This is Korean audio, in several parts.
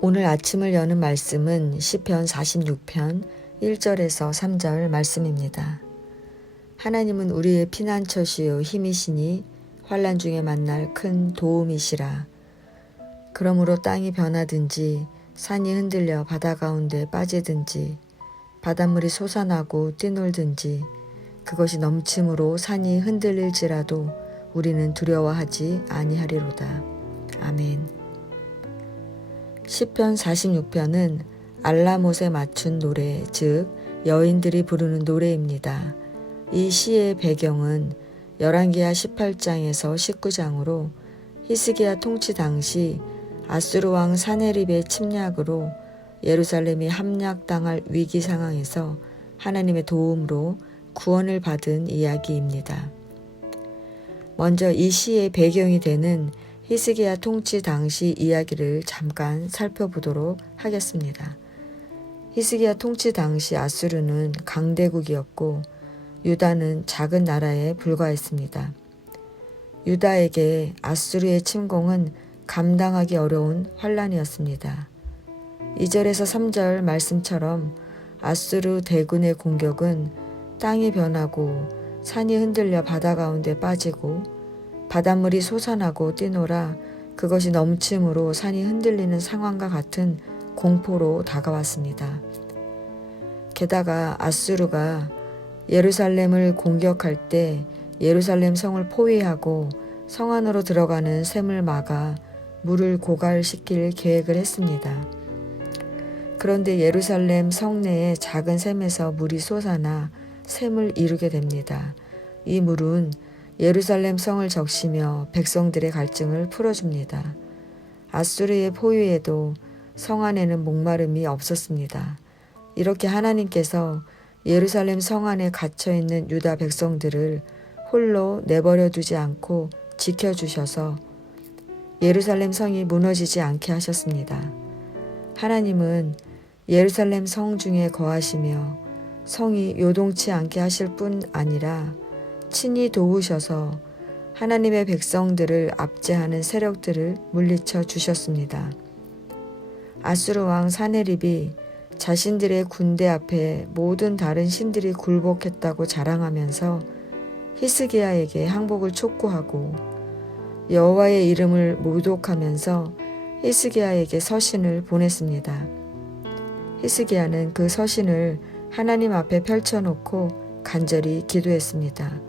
오늘 아침을 여는 말씀은 시편 46편 1절에서 3절 말씀입니다. 하나님은 우리의 피난처시요 힘이시니 환난 중에 만날 큰 도움이시라. 그러므로 땅이 변하든지 산이 흔들려 바다 가운데 빠지든지 바닷물이 솟아나고 뛰놀든지 그것이 넘침으로 산이 흔들릴지라도 우리는 두려워하지 아니하리로다. 아멘. 시편 46편은 알라못에 맞춘 노래, 즉 여인들이 부르는 노래입니다. 이 시의 배경은 열왕기하 18장에서 19장으로 히스기야 통치 당시 아수르 왕 사네립의 침략으로 예루살렘이 함락당할 위기 상황에서 하나님의 도움으로 구원을 받은 이야기입니다. 먼저 이 시의 배경이 되는 히스기야 통치 당시 이야기를 잠깐 살펴보도록 하겠습니다. 히스기야 통치 당시 아수르는 강대국이었고 유다는 작은 나라에 불과했습니다. 유다에게 아수르의 침공은 감당하기 어려운 환란이었습니다. 2절에서 3절 말씀처럼 아수르 대군의 공격은 땅이 변하고 산이 흔들려 바다 가운데 빠지고 바닷물이 솟아나고 뛰놀아 그것이 넘침으로 산이 흔들리는 상황과 같은 공포로 다가왔습니다. 게다가 아수르가 예루살렘을 공격할 때 예루살렘 성을 포위하고 성 안으로 들어가는 샘을 막아 물을 고갈시킬 계획을 했습니다. 그런데 예루살렘 성내의 작은 샘에서 물이 솟아나 샘을 이루게 됩니다. 이 물은 예루살렘 성을 적시며 백성들의 갈증을 풀어줍니다. 아수르의 포위에도 성 안에는 목마름이 없었습니다. 이렇게 하나님께서 예루살렘 성 안에 갇혀있는 유다 백성들을 홀로 내버려 두지 않고 지켜주셔서 예루살렘 성이 무너지지 않게 하셨습니다. 하나님은 예루살렘 성 중에 거하시며 성이 요동치 않게 하실 뿐 아니라 친히 도우셔서 하나님의 백성들을 압제하는 세력들을 물리쳐 주셨습니다. 아수르 왕 사네립이 자신들의 군대 앞에 모든 다른 신들이 굴복했다고 자랑하면서 히스기야에게 항복을 촉구하고 여호와의 이름을 모독하면서 히스기야에게 서신을 보냈습니다. 히스기야는 그 서신을 하나님 앞에 펼쳐놓고 간절히 기도했습니다.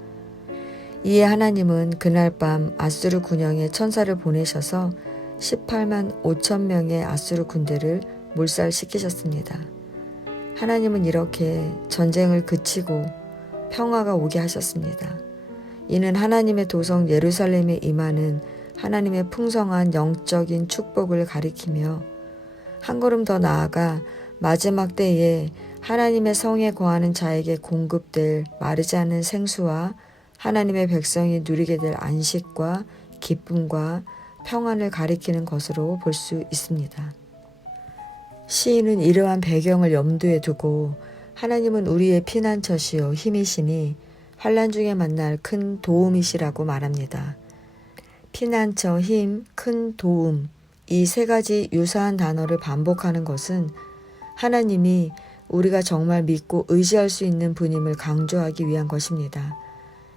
이에 하나님은 그날 밤 아수르 군영에 천사를 보내셔서 18만 5천 명의 아수르 군대를 몰살시키셨습니다. 하나님은 이렇게 전쟁을 그치고 평화가 오게 하셨습니다. 이는 하나님의 도성 예루살렘에 임하는 하나님의 풍성한 영적인 축복을 가리키며 한 걸음 더 나아가 마지막 때에 하나님의 성에 거하는 자에게 공급될 마르지 않는 생수와 하나님의 백성이 누리게 될 안식과 기쁨과 평안을 가리키는 것으로 볼 수 있습니다. 시인은 이러한 배경을 염두에 두고 하나님은 우리의 피난처시요 힘이시니 환난 중에 만날 큰 도움이시라고 말합니다. 피난처, 힘, 큰 도움, 이 세 가지 유사한 단어를 반복하는 것은 하나님이 우리가 정말 믿고 의지할 수 있는 분임을 강조하기 위한 것입니다.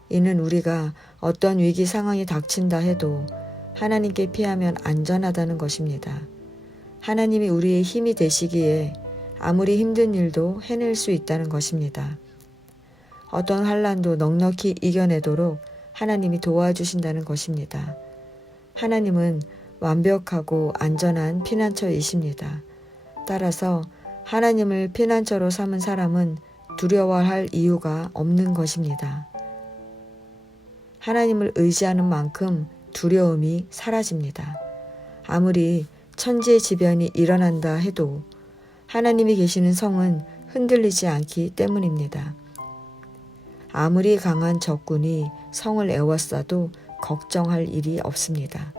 이는 우리가 어떤 위기 상황이 닥친다 해도 하나님께 피하면 안전하다는 것입니다. 하나님이 우리의 힘이 되시기에 아무리 힘든 일도 해낼 수 있다는 것입니다. 어떤 환난도 넉넉히 이겨내도록 하나님이 도와주신다는 것입니다. 하나님은 완벽하고 안전한 피난처이십니다. 따라서 하나님을 피난처로 삼은 사람은 두려워할 이유가 없는 것입니다. 하나님을 의지하는 만큼 두려움이 사라집니다. 아무리 천재지변이 일어난다 해도 하나님이 계시는 성은 흔들리지 않기 때문입니다. 아무리 강한 적군이 성을 에워싸도 걱정할 일이 없습니다.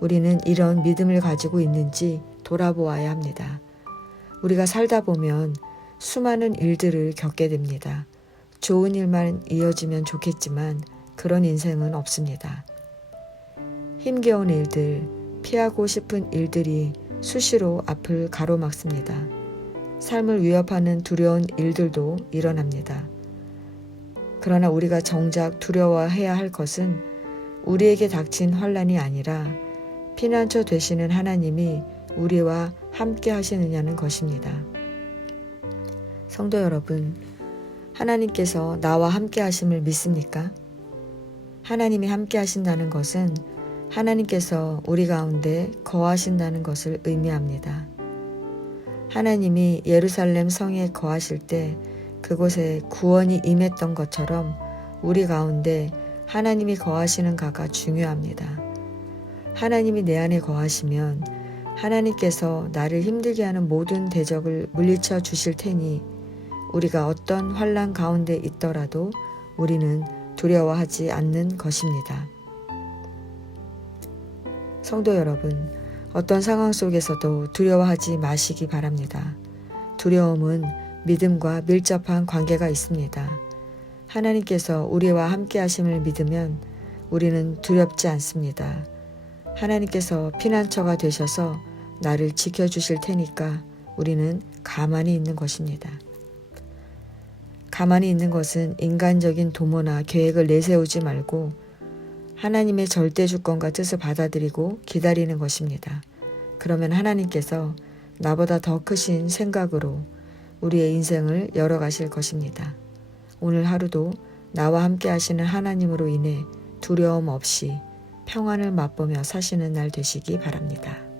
우리는 이런 믿음을 가지고 있는지 돌아보아야 합니다. 우리가 살다 보면 수많은 일들을 겪게 됩니다. 좋은 일만 이어지면 좋겠지만 그런 인생은 없습니다. 힘겨운 일들, 피하고 싶은 일들이 수시로 앞을 가로막습니다. 삶을 위협하는 두려운 일들도 일어납니다. 그러나 우리가 정작 두려워해야 할 것은 우리에게 닥친 환난이 아니라 피난처 되시는 하나님이 우리와 함께 하시느냐는 것입니다. 성도 여러분, 하나님께서 나와 함께 하심을 믿습니까? 하나님이 함께 하신다는 것은 하나님께서 우리 가운데 거하신다는 것을 의미합니다. 하나님이 예루살렘 성에 거하실 때 그곳에 구원이 임했던 것처럼 우리 가운데 하나님이 거하시는 가가 중요합니다. 하나님이 내 안에 거하시면 하나님께서 나를 힘들게 하는 모든 대적을 물리쳐 주실 테니 우리가 어떤 환난 가운데 있더라도 우리는 두려워하지 않는 것입니다. 성도 여러분, 어떤 상황 속에서도 두려워하지 마시기 바랍니다. 두려움은 믿음과 밀접한 관계가 있습니다. 하나님께서 우리와 함께 하심을 믿으면 우리는 두렵지 않습니다. 하나님께서 피난처가 되셔서 나를 지켜주실 테니까 우리는 가만히 있는 것입니다. 가만히 있는 것은 인간적인 도모나 계획을 내세우지 말고 하나님의 절대 주권과 뜻을 받아들이고 기다리는 것입니다. 그러면 하나님께서 나보다 더 크신 생각으로 우리의 인생을 열어가실 것입니다. 오늘 하루도 나와 함께 하시는 하나님으로 인해 두려움 없이 평안을 맛보며 사시는 날 되시기 바랍니다.